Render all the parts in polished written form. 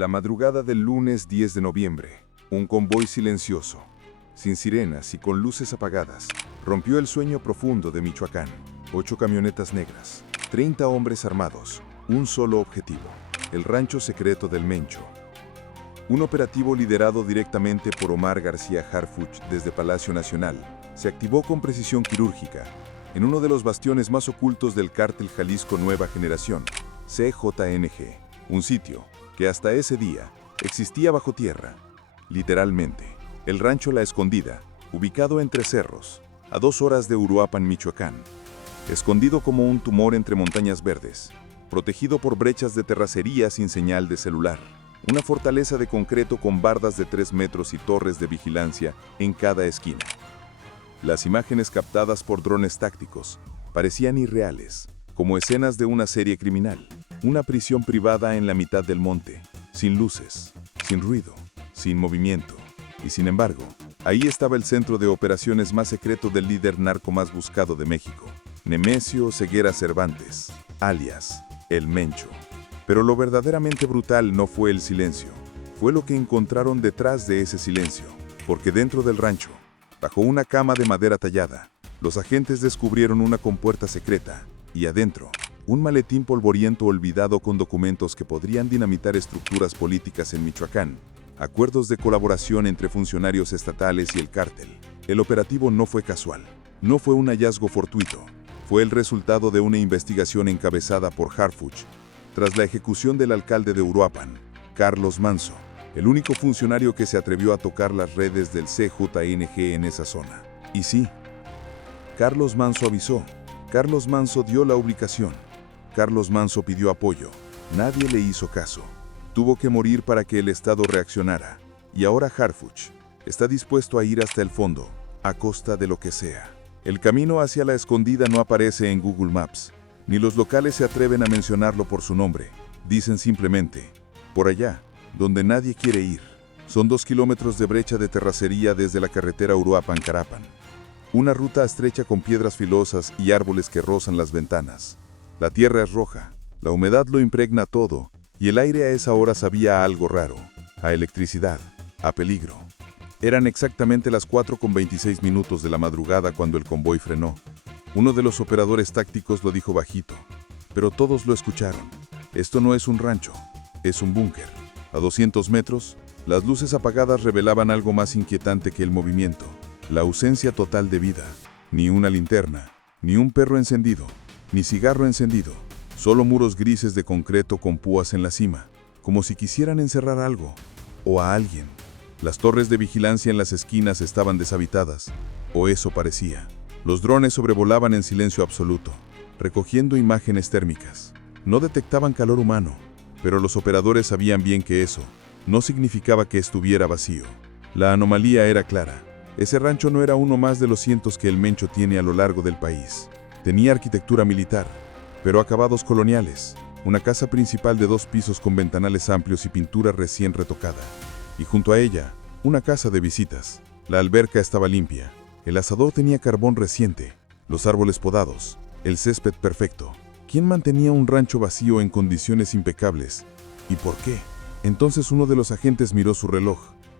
La madrugada del lunes 10 de noviembre, un convoy silencioso, sin sirenas y con luces apagadas, rompió el sueño profundo de Michoacán. 8 camionetas negras, 30 hombres armados, un solo objetivo, el rancho secreto del Mencho. Un operativo liderado directamente por Omar García Harfuch desde Palacio Nacional se activó con precisión quirúrgica en uno de los bastiones más ocultos del cártel Jalisco Nueva Generación, CJNG, un sitio que hasta ese día existía bajo tierra, literalmente. El rancho La Escondida, ubicado entre cerros, a 2 horas de Uruapan, Michoacán, escondido como un tumor entre montañas verdes, protegido por brechas de terracería sin señal de celular, una fortaleza de concreto con bardas de 3 metros y torres de vigilancia en cada esquina. Las imágenes captadas por drones tácticos parecían irreales, como escenas de una serie criminal. Una prisión privada en la mitad del monte, sin luces, sin ruido, sin movimiento. Y sin embargo, ahí estaba el centro de operaciones más secreto del líder narco más buscado de México, Nemesio Ceguera Cervantes, alias El Mencho. Pero lo verdaderamente brutal no fue el silencio, fue lo que encontraron detrás de ese silencio, porque dentro del rancho, bajo una cama de madera tallada, los agentes descubrieron una compuerta secreta, y adentro, un maletín polvoriento olvidado con documentos que podrían dinamitar estructuras políticas en Michoacán, acuerdos de colaboración entre funcionarios estatales y el cártel. El operativo no fue casual, no fue un hallazgo fortuito, fue el resultado de una investigación encabezada por Harfuch, tras la ejecución del alcalde de Uruapan, Carlos Manso, el único funcionario que se atrevió a tocar las redes del CJNG en esa zona. Y sí, Carlos Manso avisó, Carlos Manso dio la ubicación, Carlos Manso pidió apoyo, nadie le hizo caso. Tuvo que morir para que el Estado reaccionara, y ahora Harfuch está dispuesto a ir hasta el fondo, a costa de lo que sea. El camino hacia La Escondida no aparece en Google Maps, ni los locales se atreven a mencionarlo por su nombre. Dicen simplemente, por allá, donde nadie quiere ir. Son 2 kilómetros de brecha de terracería desde la carretera Uruapan-Carapan. Una ruta estrecha con piedras filosas y árboles que rozan las ventanas. La tierra es roja, la humedad lo impregna todo, y el aire a esa hora sabía a algo raro, a electricidad, a peligro. Eran exactamente las 4:26 de la madrugada cuando el convoy frenó. Uno de los operadores tácticos lo dijo bajito, pero todos lo escucharon. Esto no es un rancho, es un búnker. A 200 metros, las luces apagadas revelaban algo más inquietante que el movimiento, la ausencia total de vida. Ni una linterna, ni un perro encendido, ni cigarro encendido, solo muros grises de concreto con púas en la cima, como si quisieran encerrar algo, o a alguien. Las torres de vigilancia en las esquinas estaban deshabitadas, o eso parecía. Los drones sobrevolaban en silencio absoluto, recogiendo imágenes térmicas. No detectaban calor humano, pero los operadores sabían bien que eso no significaba que estuviera vacío. La anomalía era clara. Ese rancho no era uno más de los cientos que el Mencho tiene a lo largo del país. Tenía arquitectura militar, pero acabados coloniales, una casa principal de 2 pisos con ventanales amplios y pintura recién retocada. Y junto a ella, una casa de visitas. La alberca estaba limpia, el asador tenía carbón reciente, los árboles podados, el césped perfecto. ¿Quién mantenía un rancho vacío en condiciones impecables? ¿Y por qué? Entonces uno de los agentes miró su reloj.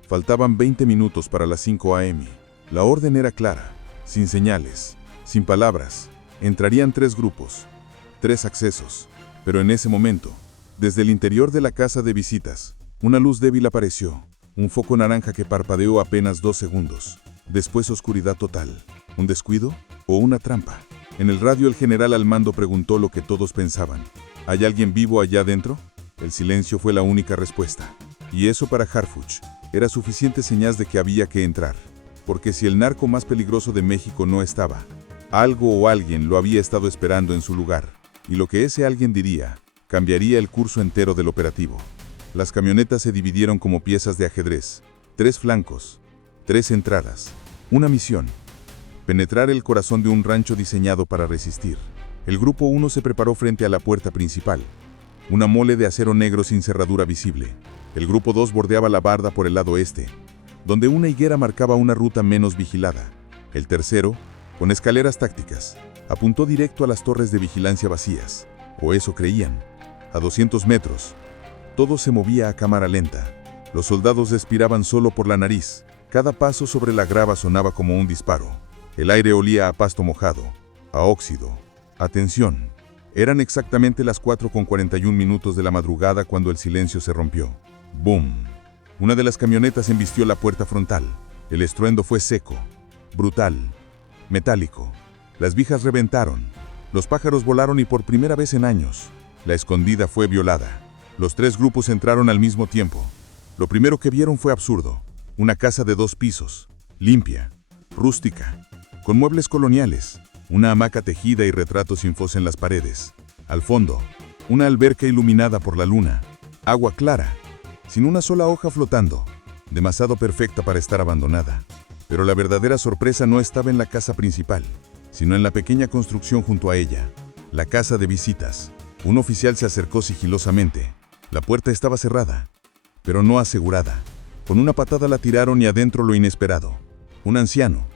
Faltaban 20 minutos para las 5 a.m. La orden era clara, sin señales, sin palabras. Entrarían 3 grupos, 3 accesos. Pero en ese momento, desde el interior de la casa de visitas, una luz débil apareció, un foco naranja que parpadeó apenas 2 segundos. Después oscuridad total. ¿Un descuido o una trampa? En el radio el general al mando preguntó lo que todos pensaban. ¿Hay alguien vivo allá adentro? El silencio fue la única respuesta. Y eso para Harfuch era suficiente señal de que había que entrar. Porque si el narco más peligroso de México no estaba, algo o alguien lo había estado esperando en su lugar. Y lo que ese alguien diría, cambiaría el curso entero del operativo. Las camionetas se dividieron como piezas de ajedrez. 3 flancos, 3 entradas, una misión. Penetrar el corazón de un rancho diseñado para resistir. El grupo 1 se preparó frente a la puerta principal, una mole de acero negro sin cerradura visible. El grupo 2 bordeaba la barda por el lado este, donde una higuera marcaba una ruta menos vigilada. El tercero, con escaleras tácticas, apuntó directo a las torres de vigilancia vacías, o eso creían. A 200 metros, Todo se movía a cámara lenta. Los soldados respiraban solo por la nariz. Cada paso sobre la grava sonaba como un disparo. El aire olía a pasto mojado, a óxido, a tensión. Eran exactamente las 4:41 de la madrugada cuando el silencio se rompió. ¡Boom! Una de las camionetas embistió la puerta frontal. El estruendo fue seco, brutal, metálico. Las vijas reventaron. Los pájaros volaron y por primera vez en años, la escondida fue violada. Los 3 grupos entraron al mismo tiempo. Lo primero que vieron fue absurdo. Una casa de 2 pisos, limpia, rústica, con muebles coloniales, una hamaca tejida y retratos sin fosa en las paredes. Al fondo, una alberca iluminada por la luna, agua clara, sin una sola hoja flotando, demasiado perfecta para estar abandonada. Pero la verdadera sorpresa no estaba en la casa principal, sino en la pequeña construcción junto a ella, la casa de visitas. Un oficial se acercó sigilosamente. La puerta estaba cerrada, pero no asegurada. Con una patada la tiraron y adentro lo inesperado. Un anciano,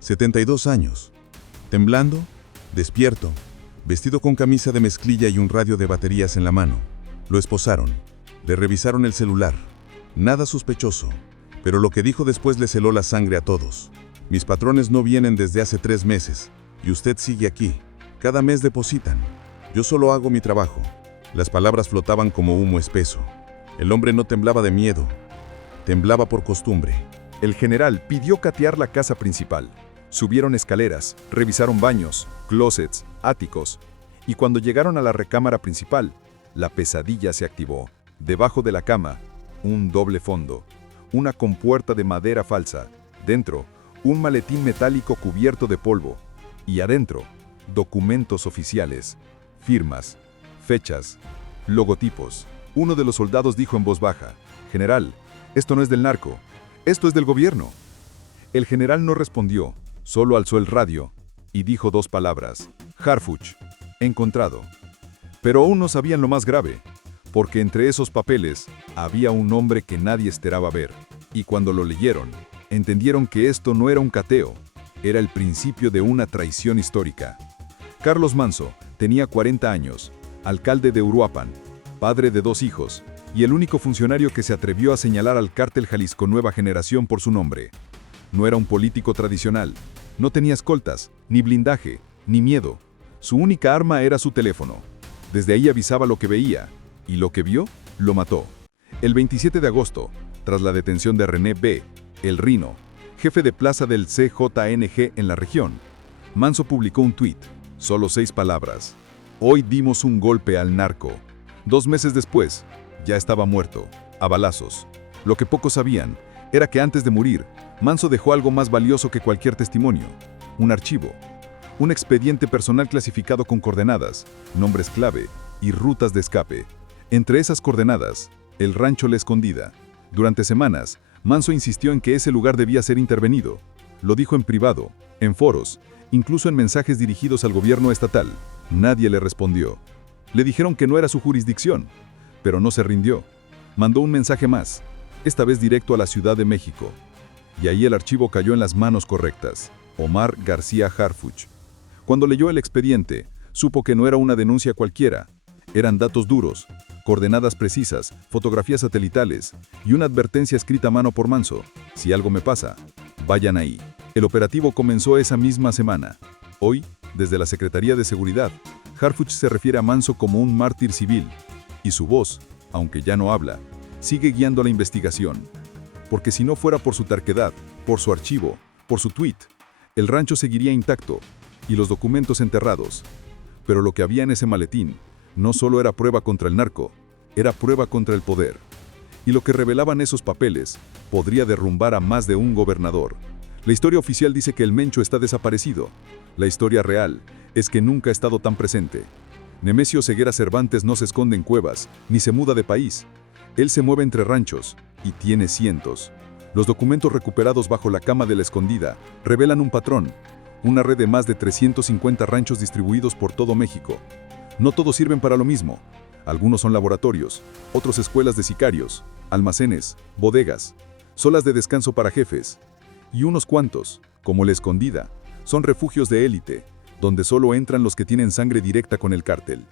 72 años, temblando, despierto, vestido con camisa de mezclilla y un radio de baterías en la mano. Lo esposaron, le revisaron el celular. Nada sospechoso, pero lo que dijo después le heló la sangre a todos. Mis patrones no vienen desde hace 3 meses, y usted sigue aquí. Cada mes depositan. Yo solo hago mi trabajo. Las palabras flotaban como humo espeso. El hombre no temblaba de miedo, temblaba por costumbre. El general pidió catear la casa principal. Subieron escaleras, revisaron baños, closets, áticos, y cuando llegaron a la recámara principal, la pesadilla se activó. Debajo de la cama, un doble fondo, una compuerta de madera falsa, dentro, un maletín metálico cubierto de polvo, y adentro, documentos oficiales, firmas, fechas, logotipos. Uno de los soldados dijo en voz baja: «General, esto no es del narco, esto es del gobierno». El general no respondió, solo alzó el radio y dijo 2 palabras: «Harfuch, encontrado». Pero aún no sabían lo más grave, porque entre esos papeles había un nombre que nadie esperaba ver, y cuando lo leyeron, entendieron que esto no era un cateo, era el principio de una traición histórica. Carlos Manso tenía 40 años, alcalde de Uruapan, padre de 2 hijos, y el único funcionario que se atrevió a señalar al cártel Jalisco Nueva Generación por su nombre. No era un político tradicional, no tenía escoltas, ni blindaje, ni miedo. Su única arma era su teléfono. Desde ahí avisaba lo que veía, y lo que vio, lo mató. El 27 de agosto, tras la detención de René B., el Rino, jefe de plaza del CJNG en la región, Manso publicó un tuit, solo 6 palabras: «Hoy dimos un golpe al narco». 2 meses después, ya estaba muerto, a balazos. Lo que pocos sabían era que antes de morir, Manso dejó algo más valioso que cualquier testimonio: un archivo, un expediente personal clasificado con coordenadas, nombres clave y rutas de escape. Entre esas coordenadas, el rancho La Escondida. Durante semanas, Manso insistió en que ese lugar debía ser intervenido. Lo dijo en privado, en foros, incluso en mensajes dirigidos al gobierno estatal. Nadie le respondió. Le dijeron que no era su jurisdicción, pero no se rindió. Mandó un mensaje más, esta vez directo a la Ciudad de México. Y ahí el archivo cayó en las manos correctas: Omar García Harfuch. Cuando leyó el expediente, supo que no era una denuncia cualquiera. Eran datos duros, coordenadas precisas, fotografías satelitales y una advertencia escrita a mano por Manso: «Si algo me pasa, vayan ahí». El operativo comenzó esa misma semana. Hoy, desde la Secretaría de Seguridad, Harfuch se refiere a Manso como un mártir civil, y su voz, aunque ya no habla, sigue guiando la investigación. Porque si no fuera por su terquedad, por su archivo, por su tuit, el rancho seguiría intacto y los documentos enterrados. Pero lo que había en ese maletín no solo era prueba contra el narco, era prueba contra el poder. Y lo que revelaban esos papeles podría derrumbar a más de un gobernador. La historia oficial dice que el Mencho está desaparecido. La historia real es que nunca ha estado tan presente. Nemesio Ceguera Cervantes no se esconde en cuevas, ni se muda de país. Él se mueve entre ranchos, y tiene cientos. Los documentos recuperados bajo la cama de La Escondida revelan un patrón: una red de más de 350 ranchos distribuidos por todo México. No todos sirven para lo mismo. Algunos son laboratorios, otros escuelas de sicarios, almacenes, bodegas, zonas de descanso para jefes. Y unos cuantos, como La Escondida, son refugios de élite, donde solo entran los que tienen sangre directa con el cártel.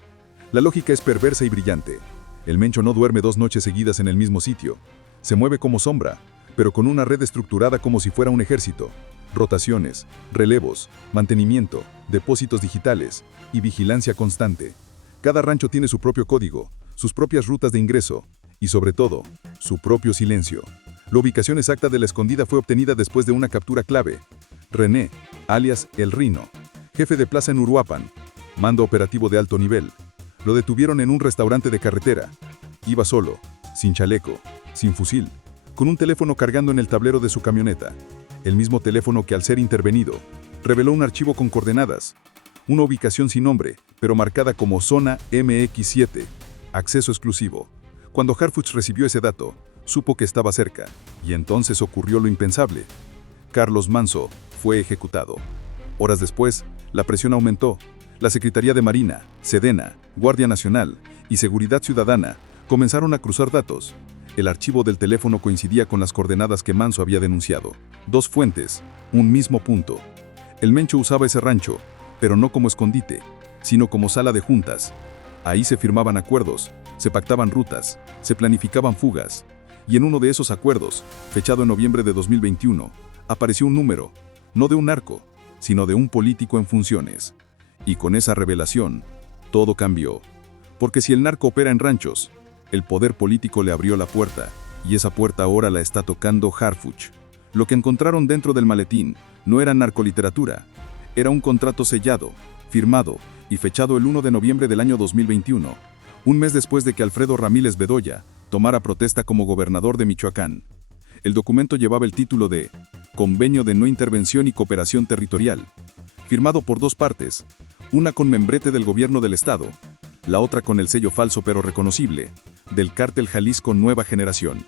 La lógica es perversa y brillante. El Mencho no duerme 2 noches seguidas en el mismo sitio. Se mueve como sombra, pero con una red estructurada como si fuera un ejército. Rotaciones, relevos, mantenimiento, depósitos digitales y vigilancia constante. Cada rancho tiene su propio código, sus propias rutas de ingreso y, sobre todo, su propio silencio. La ubicación exacta de la escondida fue obtenida después de una captura clave. René, alias El Rino, jefe de plaza en Uruapan, mando operativo de alto nivel. Lo detuvieron en un restaurante de carretera. Iba solo, sin chaleco, sin fusil, con un teléfono cargando en el tablero de su camioneta. El mismo teléfono que, al ser intervenido, reveló un archivo con coordenadas. Una ubicación sin nombre, pero marcada como Zona MX7, acceso exclusivo. Cuando Harfuch recibió ese dato, supo que estaba cerca, y entonces ocurrió lo impensable. Carlos Manso fue ejecutado. Horas después, la presión aumentó. La Secretaría de Marina, Sedena, Guardia Nacional y Seguridad Ciudadana comenzaron a cruzar datos. El archivo del teléfono coincidía con las coordenadas que Manso había denunciado. 2 fuentes, un mismo punto. El Mencho usaba ese rancho, pero no como escondite, sino como sala de juntas. Ahí se firmaban acuerdos, se pactaban rutas, se planificaban fugas. Y en uno de esos acuerdos, fechado en noviembre de 2021, apareció un número, no de un narco, sino de un político en funciones. Y con esa revelación, todo cambió. Porque si el narco opera en ranchos, el poder político le abrió la puerta, y esa puerta ahora la está tocando Harfuch. Lo que encontraron dentro del maletín no era narcoliteratura, era un contrato sellado, firmado y fechado el 1 de noviembre del año 2021, un mes después de que Alfredo Ramírez Bedoya tomara protesta como gobernador de Michoacán. El documento llevaba el título de Convenio de No Intervención y Cooperación Territorial, firmado por 2 partes, una con membrete del gobierno del estado, la otra con el sello falso pero reconocible, del Cártel Jalisco Nueva Generación.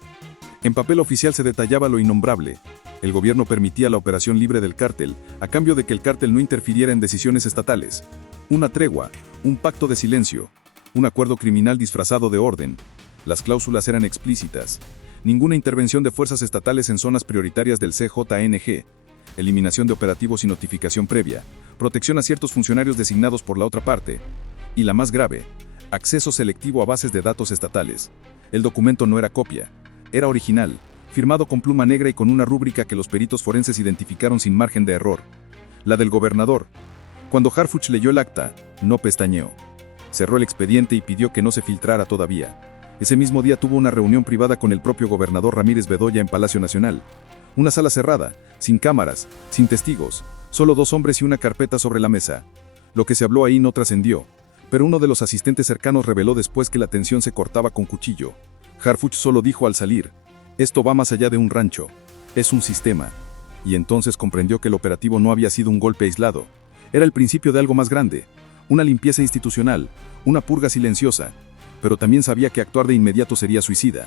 En papel oficial se detallaba lo innombrable. El gobierno permitía la operación libre del cártel, a cambio de que el cártel no interfiriera en decisiones estatales. Una tregua, un pacto de silencio, un acuerdo criminal disfrazado de orden. Las cláusulas eran explícitas. Ninguna intervención de fuerzas estatales en zonas prioritarias del CJNG. Eliminación de operativos sin notificación previa. Protección a ciertos funcionarios designados por la otra parte. Y la más grave, acceso selectivo a bases de datos estatales. El documento no era copia, era original, firmado con pluma negra y con una rúbrica que los peritos forenses identificaron sin margen de error. La del gobernador. Cuando Harfuch leyó el acta, no pestañeó. Cerró el expediente y pidió que no se filtrara todavía. Ese mismo día tuvo una reunión privada con el propio gobernador Ramírez Bedoya en Palacio Nacional. Una sala cerrada, sin cámaras, sin testigos, solo 2 hombres y una carpeta sobre la mesa. Lo que se habló ahí no trascendió, pero uno de los asistentes cercanos reveló después que la tensión se cortaba con cuchillo. Harfuch solo dijo al salir, esto va más allá de un rancho, es un sistema. Y entonces comprendió que el operativo no había sido un golpe aislado. Era el principio de algo más grande, una limpieza institucional, una purga silenciosa. Pero también sabía que actuar de inmediato sería suicida.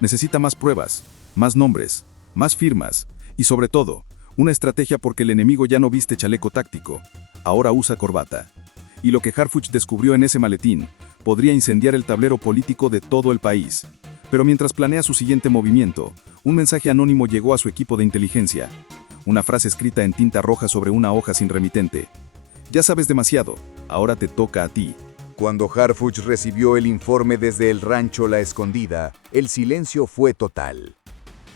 Necesita más pruebas, más nombres, más firmas, y sobre todo, una estrategia porque el enemigo ya no viste chaleco táctico, ahora usa corbata. Y lo que Harfuch descubrió en ese maletín podría incendiar el tablero político de todo el país. Pero mientras planea su siguiente movimiento, un mensaje anónimo llegó a su equipo de inteligencia. Una frase escrita en tinta roja sobre una hoja sin remitente. Ya sabes demasiado, ahora te toca a ti. Cuando Harfuch recibió el informe desde el rancho La Escondida, el silencio fue total.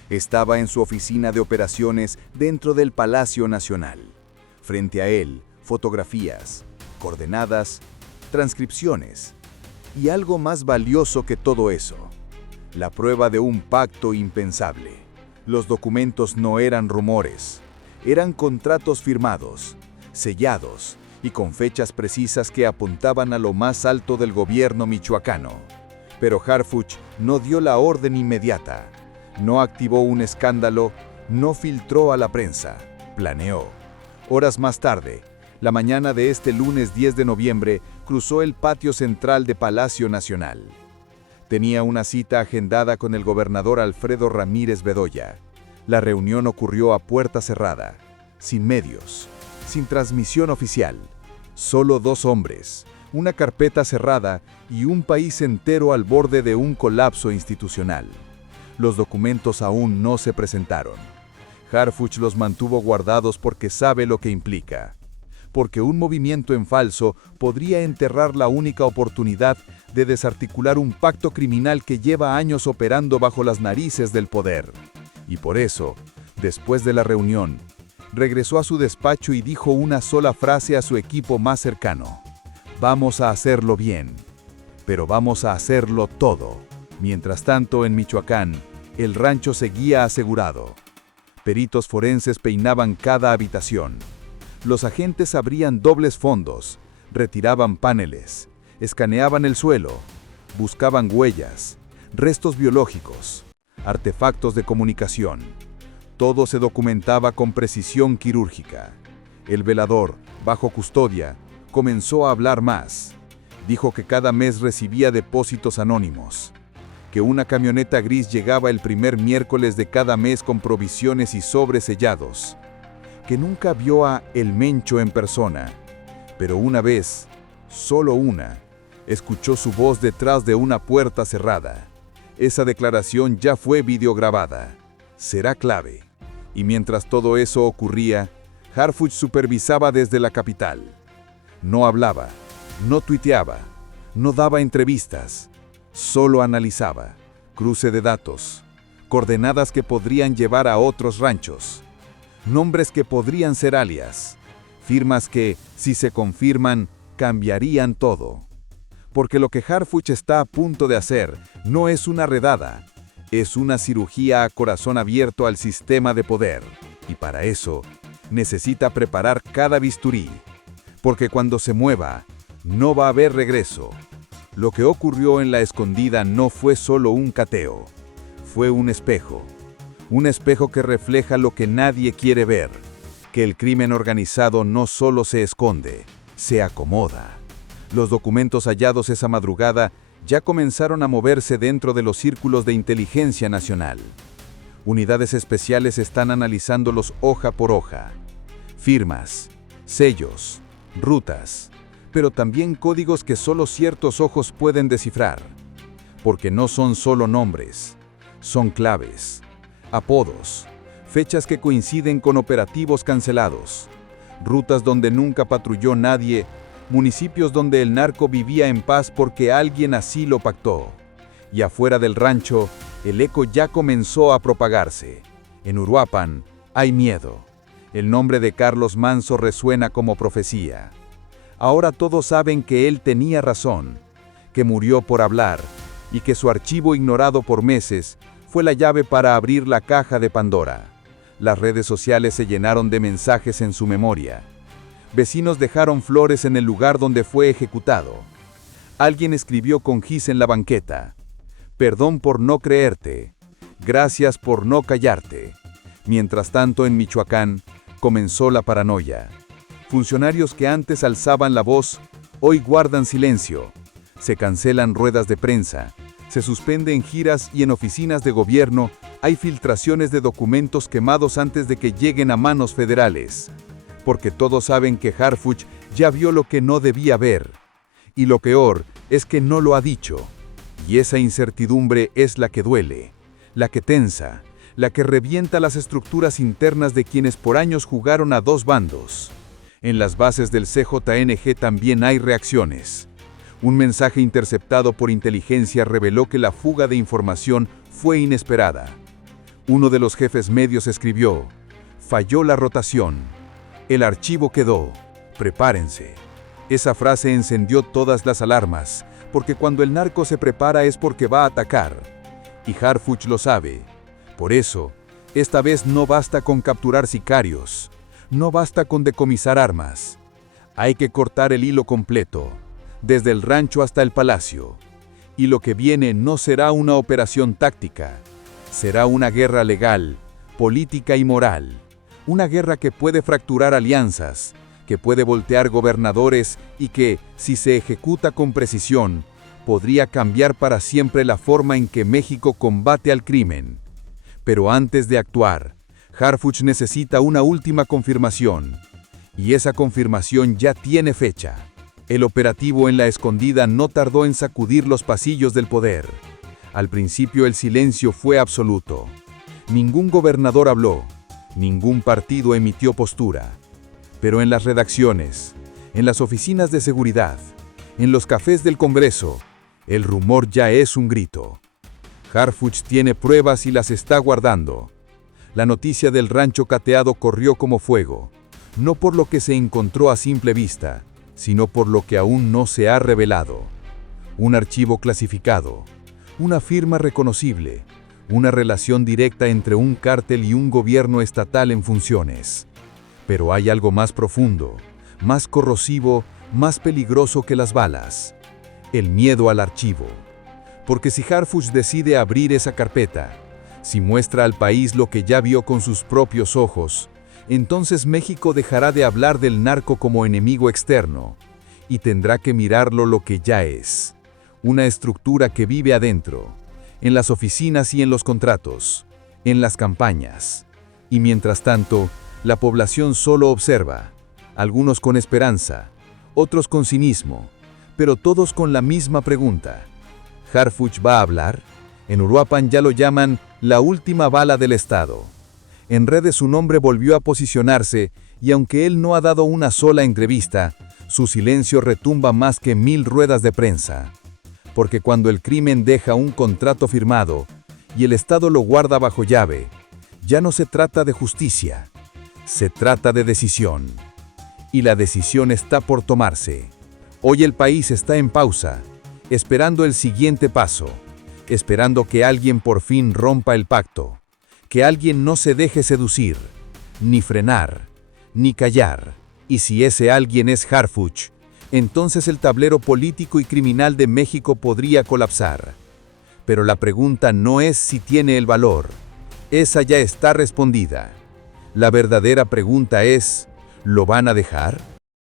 Estaba en su oficina de operaciones dentro del Palacio Nacional. Frente a él, fotografías, coordenadas, transcripciones y algo más valioso que todo eso, la prueba de un pacto impensable. Los documentos no eran rumores, eran contratos firmados, sellados y con fechas precisas que apuntaban a lo más alto del gobierno michoacano. Pero Harfuch no dio la orden inmediata, no activó un escándalo, no filtró a la prensa, planeó. Horas más tarde, la mañana de este lunes 10 de noviembre, cruzó el patio central de Palacio Nacional. Tenía una cita agendada con el gobernador Alfredo Ramírez Bedoya. La reunión ocurrió a puerta cerrada, sin medios, sin transmisión oficial. Solo 2 hombres, una carpeta cerrada y un país entero al borde de un colapso institucional. Los documentos aún no se presentaron. Harfuch los mantuvo guardados porque sabe lo que implica. porque un movimiento en falso podría enterrar la única oportunidad de desarticular un pacto criminal que lleva años operando bajo las narices del poder. Y por eso, después de la reunión, regresó a su despacho y dijo una sola frase a su equipo más cercano: vamos a hacerlo bien, pero vamos a hacerlo todo. Mientras tanto, en Michoacán, el rancho seguía asegurado. Peritos forenses peinaban cada habitación. Los agentes abrían dobles fondos, retiraban paneles, escaneaban el suelo, buscaban huellas, restos biológicos, artefactos de comunicación. Todo se documentaba con precisión quirúrgica. El velador, bajo custodia, comenzó a hablar más. Dijo que cada mes recibía depósitos anónimos, que una camioneta gris llegaba el primer miércoles de cada mes con provisiones y sobres sellados, que nunca vio a El Mencho en persona, pero una vez, solo una, escuchó su voz detrás de una puerta cerrada. Esa declaración ya fue videograbada. Será clave. Y mientras todo eso ocurría, Harfuch supervisaba desde la capital. No hablaba, no tuiteaba, no daba entrevistas, solo analizaba. Cruce de datos, coordenadas que podrían llevar a otros ranchos, nombres que podrían ser alias, firmas que, si se confirman, cambiarían todo. Porque lo que Harfuch está a punto de hacer no es una redada, es una cirugía a corazón abierto al sistema de poder. Y para eso, necesita preparar cada bisturí. Porque cuando se mueva, no va a haber regreso. Lo que ocurrió en La Escondida no fue solo un cateo, fue un espejo que refleja lo que nadie quiere ver, que el crimen organizado no solo se esconde, se acomoda. Los documentos hallados esa madrugada ya comenzaron a moverse dentro de los círculos de inteligencia nacional. Unidades especiales están analizándolos hoja por hoja. Firmas, sellos, rutas, pero también códigos que solo ciertos ojos pueden descifrar. Porque no son solo nombres, son claves, apodos, fechas que coinciden con operativos cancelados, rutas donde nunca patrulló nadie, municipios donde el narco vivía en paz porque alguien así lo pactó. Y afuera del rancho, el eco ya comenzó a propagarse. En Uruapan hay miedo. El nombre de Carlos Manso resuena como profecía. Ahora todos saben que él tenía razón, que murió por hablar y que su archivo ignorado por meses fue la llave para abrir la caja de Pandora. Las redes sociales se llenaron de mensajes en su memoria. Vecinos dejaron flores en el lugar donde fue ejecutado. Alguien escribió con gis en la banqueta: perdón por no creerte, gracias por no callarte. Mientras tanto, en Michoacán, comenzó la paranoia. Funcionarios que antes alzaban la voz, hoy guardan silencio. Se cancelan ruedas de prensa, se suspenden giras y en oficinas de gobierno hay filtraciones de documentos quemados antes de que lleguen a manos federales. Porque todos saben que Harfuch ya vio lo que no debía ver. Y lo peor es que no lo ha dicho. Y esa incertidumbre es la que duele, la que tensa, la que revienta las estructuras internas de quienes por años jugaron a dos bandos. En las bases del CJNG también hay reacciones. Un mensaje interceptado por inteligencia reveló que la fuga de información fue inesperada. Uno de los jefes medios escribió: falló la rotación. El archivo quedó. Prepárense. Esa frase encendió todas las alarmas, porque cuando el narco se prepara es porque va a atacar. Y Harfuch lo sabe. Por eso, esta vez no basta con capturar sicarios. No basta con decomisar armas. Hay que cortar el hilo completo, desde el rancho hasta el palacio. Y lo que viene no será una operación táctica, será una guerra legal, política y moral. Una guerra que puede fracturar alianzas, que puede voltear gobernadores y que, si se ejecuta con precisión, podría cambiar para siempre la forma en que México combate al crimen. Pero antes de actuar, Harfuch necesita una última confirmación. Y esa confirmación ya tiene fecha. El operativo en La Escondida no tardó en sacudir los pasillos del poder. Al principio el silencio fue absoluto. Ningún gobernador habló, ningún partido emitió postura. Pero en las redacciones, en las oficinas de seguridad, en los cafés del Congreso, el rumor ya es un grito. Harfuch tiene pruebas y las está guardando. La noticia del rancho cateado corrió como fuego, no por lo que se encontró a simple vista, sino por lo que aún no se ha revelado. Un archivo clasificado, una firma reconocible, una relación directa entre un cártel y un gobierno estatal en funciones. Pero hay algo más profundo, más corrosivo, más peligroso que las balas: el miedo al archivo. Porque si Harfuch decide abrir esa carpeta, si muestra al país lo que ya vio con sus propios ojos, entonces México dejará de hablar del narco como enemigo externo y tendrá que mirarlo lo que ya es: una estructura que vive adentro, en las oficinas y en los contratos, en las campañas. Y mientras tanto, la población solo observa, algunos con esperanza, otros con cinismo, pero todos con la misma pregunta: ¿Harfuch va a hablar? En Uruapan ya lo llaman la última bala del Estado. En redes su nombre volvió a posicionarse y aunque él no ha dado una sola entrevista, su silencio retumba más que 1000 ruedas de prensa. Porque cuando el crimen deja un contrato firmado y el Estado lo guarda bajo llave, ya no se trata de justicia, se trata de decisión. Y la decisión está por tomarse. Hoy el país está en pausa, esperando el siguiente paso, esperando que alguien por fin rompa el pacto, que alguien no se deje seducir, ni frenar, ni callar. Y si ese alguien es Harfuch, entonces el tablero político y criminal de México podría colapsar. Pero la pregunta no es si tiene el valor, esa ya está respondida. La verdadera pregunta es: ¿lo van a dejar?